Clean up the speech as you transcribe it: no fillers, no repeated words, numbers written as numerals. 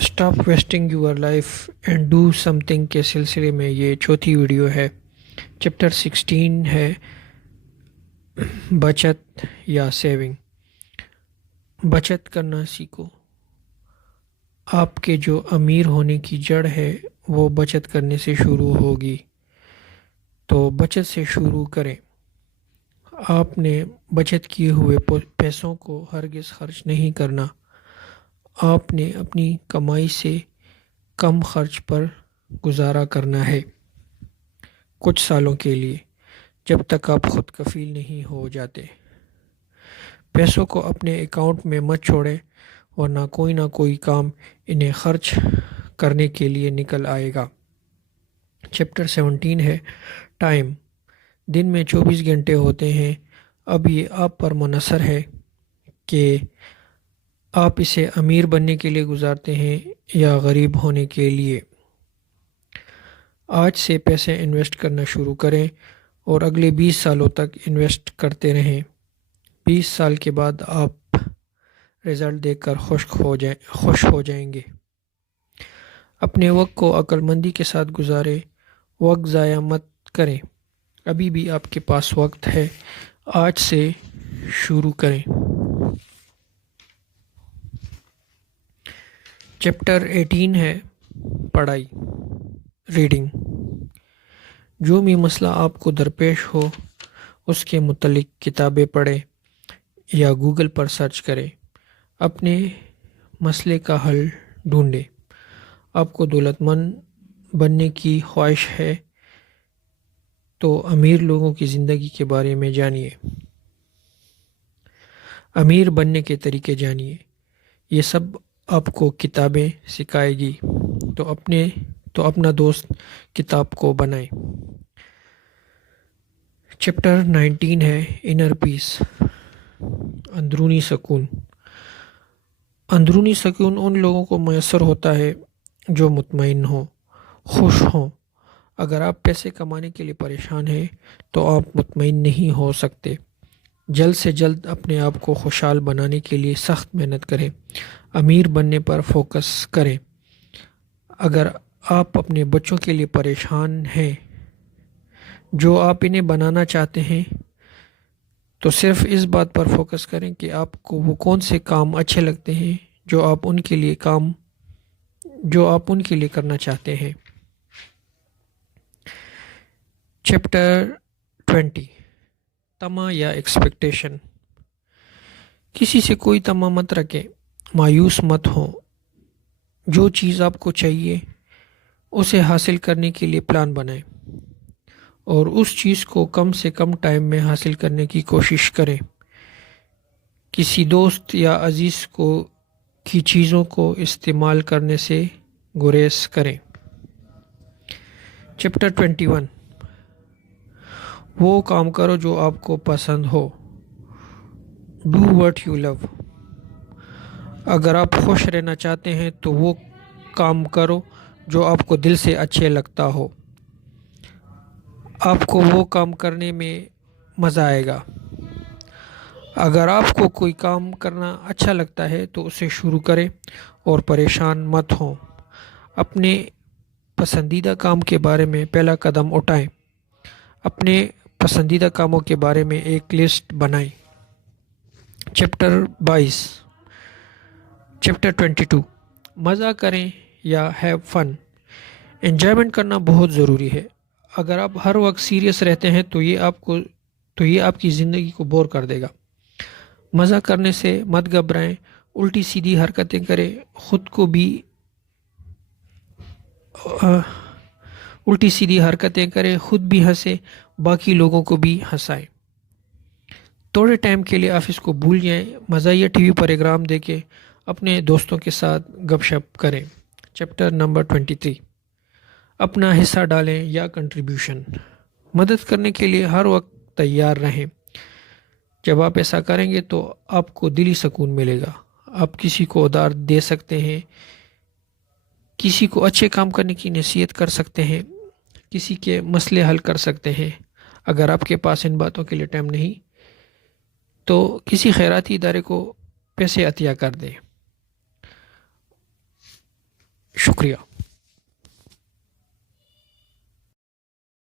Stop wasting your life and do some thing کے سلسلے میں یہ چوتھی ویڈیو ہے۔ چیپٹر 16 ہے بچت یا سیونگ۔ بچت کرنا سیکھو۔ آپ کے جو امیر ہونے کی جڑ ہے وہ بچت کرنے سے شروع ہوگی، تو بچت سے شروع کریں۔ آپ نے بچت کیے ہوئے پیسوں کو ہرگز خرچ نہیں کرنا۔ آپ نے اپنی کمائی سے کم خرچ پر گزارا کرنا ہے کچھ سالوں کے لیے، جب تک آپ خود کفیل نہیں ہو جاتے۔ پیسوں کو اپنے اکاؤنٹ میں مت چھوڑیں، ورنہ کوئی کام انہیں خرچ کرنے کے لیے نکل آئے گا۔ چیپٹر 17 ہے ٹائم۔ دن میں 24 گھنٹے ہوتے ہیں۔ اب یہ آپ پر منحصر ہے کہ آپ اسے امیر بننے کے لیے گزارتے ہیں یا غریب ہونے کے لیے۔ آج سے پیسے انویسٹ کرنا شروع کریں اور اگلے 20 سالوں تک انویسٹ کرتے رہیں۔ 20 سال کے بعد آپ رزلٹ دیکھ کر خوش ہو جائیں گے۔ اپنے وقت کو عقل مندی کے ساتھ گزاریں، وقت ضائع مت کریں۔ ابھی بھی آپ کے پاس وقت ہے، آج سے شروع کریں۔ چیپٹر 18 ہے پڑھائی، ریڈنگ۔ جو بھی مسئلہ آپ کو درپیش ہو اس کے متعلق کتابیں پڑھیں یا گوگل پر سرچ کریں۔ اپنے مسئلے کا حل ڈھونڈیں۔ آپ کو دولت مند بننے کی خواہش ہے تو امیر لوگوں کی زندگی کے بارے میں جانیے، امیر بننے کے طریقے جانیے۔ یہ سب آپ کو کتابیں سکھائے گی، تو اپنا دوست کتاب کو بنائیں۔ چیپٹر 19 ہے انر پیس، اندرونی سکون۔ اندرونی سکون ان لوگوں کو میسر ہوتا ہے جو مطمئن ہوں، خوش ہوں۔ اگر آپ پیسے کمانے کے لیے پریشان ہیں تو آپ مطمئن نہیں ہو سکتے۔ جلد سے جلد اپنے آپ کو خوشحال بنانے کے لیے سخت محنت کریں، امیر بننے پر فوکس کریں۔ اگر آپ اپنے بچوں کے لیے پریشان ہیں جو آپ انہیں بنانا چاہتے ہیں، تو صرف اس بات پر فوکس کریں کہ آپ کو وہ کون سے کام اچھے لگتے ہیں جو آپ ان کے لیے کرنا چاہتے ہیں۔ چیپٹر 20، طمع یا ایکسپیکٹیشن۔ کسی سے کوئی طمع مت رکھیں، مایوس مت ہوں۔ جو چیز آپ کو چاہیے اسے حاصل کرنے کے لیے پلان بنائیں اور اس چیز کو کم سے کم ٹائم میں حاصل کرنے کی کوشش کریں۔ کسی دوست یا عزیز کی چیزوں کو استعمال کرنے سے گریز کریں۔ چیپٹر 21، وہ کام کرو جو آپ کو پسند ہو۔ Do what you love. اگر آپ خوش رہنا چاہتے ہیں تو وہ کام کرو جو آپ کو دل سے اچھے لگتا ہو۔ آپ کو وہ کام کرنے میں مزہ آئے گا۔ اگر آپ کو کوئی کام کرنا اچھا لگتا ہے تو اسے شروع کریں اور پریشان مت ہوں۔ اپنے پسندیدہ کام کے بارے میں پہلا قدم اٹھائیں۔ اپنے پسندیدہ کاموں کے بارے میں ایک لسٹ بنائیں۔ چیپٹر 22، چیپٹر 22، مزہ کریں یا ہیو فن۔ انجوائمنٹ کرنا بہت ضروری ہے۔ اگر آپ ہر وقت سیریس رہتے ہیں تو یہ آپ کی زندگی کو بور کر دے گا۔ مزہ کرنے سے مت گھبرائیں، الٹی سیدھی حرکتیں کریں، خود بھی ہنسیں، باقی لوگوں کو بھی ہنسائیں۔ تھوڑے ٹائم کے لیے آفس کو بھول جائیں، مزاحیہ ٹی وی پروگرام دیکھیں، اپنے دوستوں کے ساتھ گپ شپ کریں۔ چیپٹر نمبر 23، اپنا حصہ ڈالیں یا کنٹریبیوشن۔ مدد کرنے کے لیے ہر وقت تیار رہیں۔ جب آپ ایسا کریں گے تو آپ کو دلی سکون ملے گا۔ آپ کسی کو ادار دے سکتے ہیں، کسی کو اچھے کام کرنے کی نصیحت کر سکتے ہیں، کسی کے مسئلے حل کر سکتے ہیں۔ اگر آپ کے پاس ان باتوں کے لیے ٹائم نہیں تو کسی خیراتی ادارے کو پیسے عطیہ کر دیں۔ شکریہ.